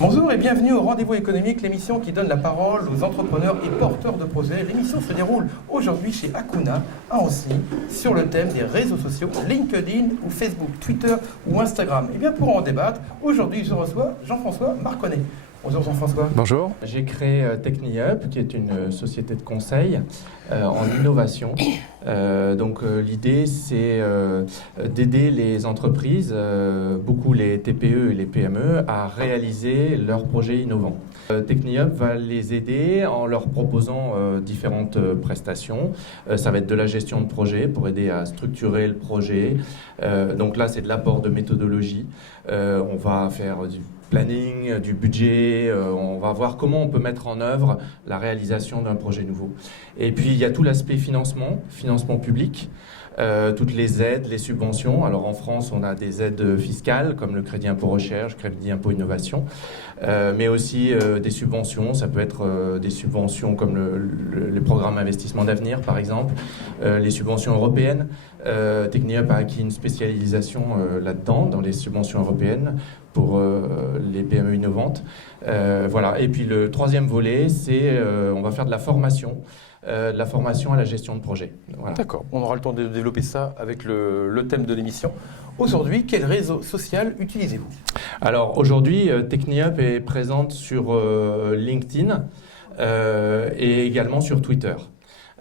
Bonjour et bienvenue au Rendez-vous économique, l'émission qui donne la parole aux entrepreneurs et porteurs de projets. L'émission se déroule aujourd'hui chez Akuna, à Annecy, sur le thème des réseaux sociaux, LinkedIn ou Facebook, Twitter ou Instagram. Et bien pour en débattre, aujourd'hui je reçois Jean-François Marconnet. Bonjour Jean-François. Bonjour. J'ai créé TechniUp, qui est une société de conseil en innovation. L'idée, c'est d'aider les entreprises, beaucoup les TPE et les PME, à réaliser leurs projets innovants. TechniUp va les aider en leur proposant différentes prestations. Ça va être de la gestion de projet pour aider à structurer le projet. Donc là, c'est de l'apport de méthodologie. On va faire du planning, du budget, on va voir comment on peut mettre en œuvre la réalisation d'un projet nouveau. Et puis il y a tout l'aspect financement public, toutes les aides, les subventions. Alors en France, on a des aides fiscales comme le crédit impôt recherche, crédit impôt innovation, mais aussi des subventions. Ça peut être des subventions comme le programme investissement d'avenir par exemple, les subventions européennes. TechniUp a acquis une spécialisation là-dedans, dans les subventions européennes pour les PME innovantes. Voilà. Et puis le troisième volet, c'est on va faire de la formation à la gestion de projet. Voilà. D'accord, on aura le temps de développer ça avec le thème de l'émission. Aujourd'hui, quel réseau social utilisez-vous? Alors aujourd'hui, TechniUp est présente sur LinkedIn et également sur Twitter.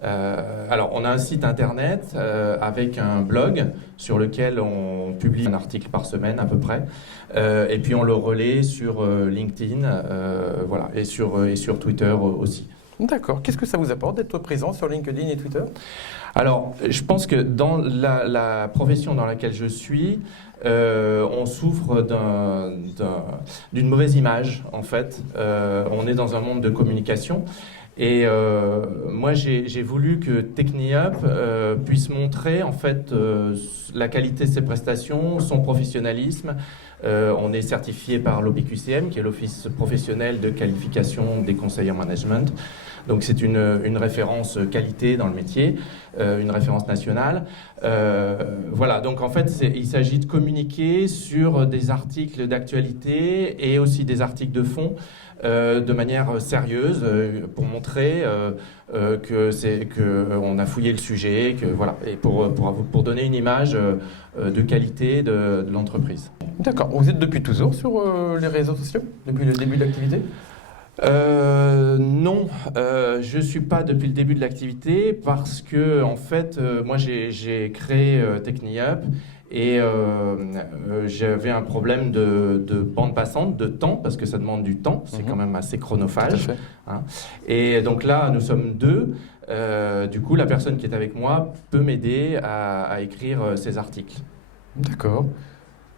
Alors, on a un site internet avec un blog sur lequel on publie un article par semaine à peu près, et puis on le relaie sur LinkedIn, voilà, et sur Twitter aussi. D'accord. Qu'est-ce que ça vous apporte d'être présent sur LinkedIn et Twitter? Alors, je pense que dans la profession dans laquelle je suis, on souffre d'une mauvaise image, en fait. On est dans un monde de communication. Et moi, j'ai voulu que TechniUp puisse montrer en fait la qualité de ses prestations, son professionnalisme. On est certifié par l'OPQCM, qui est l'Office professionnel de qualification des conseillers en management. Donc c'est une référence qualité dans le métier, une référence nationale. Voilà, donc en fait, il s'agit de communiquer sur des articles d'actualité et aussi des articles de fond de manière sérieuse pour montrer qu'on a fouillé le sujet, que, voilà, et pour donner une image de qualité de l'entreprise. D'accord. Vous êtes depuis toujours sur les réseaux sociaux, depuis le début de l'activité? Non, je ne suis pas depuis le début de l'activité parce que en fait, moi j'ai créé TechniUp et j'avais un problème de bande passante, de temps, parce que ça demande du temps, c'est quand même assez chronophage. Hein. Et donc là, nous sommes deux. Du coup, la personne qui est avec moi peut m'aider à écrire ces articles. D'accord.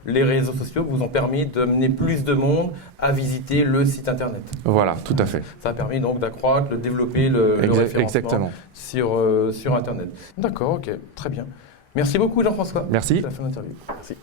Les réseaux sociaux vous ont permis d'amener plus de monde à visiter le site internet. Voilà, tout à fait. Ça a permis donc d'accroître, de développer le référencement sur internet. D'accord, ok, très bien. Merci beaucoup Jean-François. Merci. C'est la fin de l'interview. Merci.